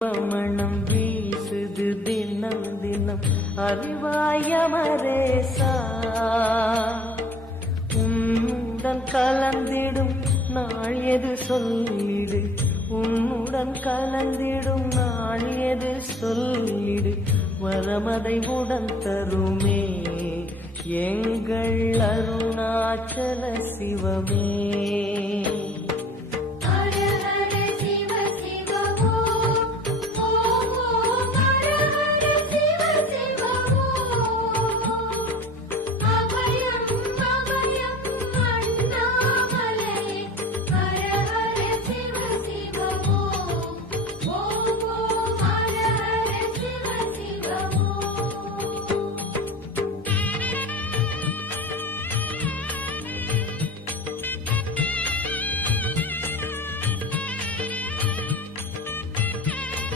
மனம் வீசுது தினம் தினம் அறிவாயமரேசா உன்னுடன் கலந்திடும் நாள் எது சொல்லிடு உன்னுடன் கலந்திடும் நாள் எது சொல்லிடு வரமதை உடன் தருமே எங்கள் அருணாச்சல சிவமே.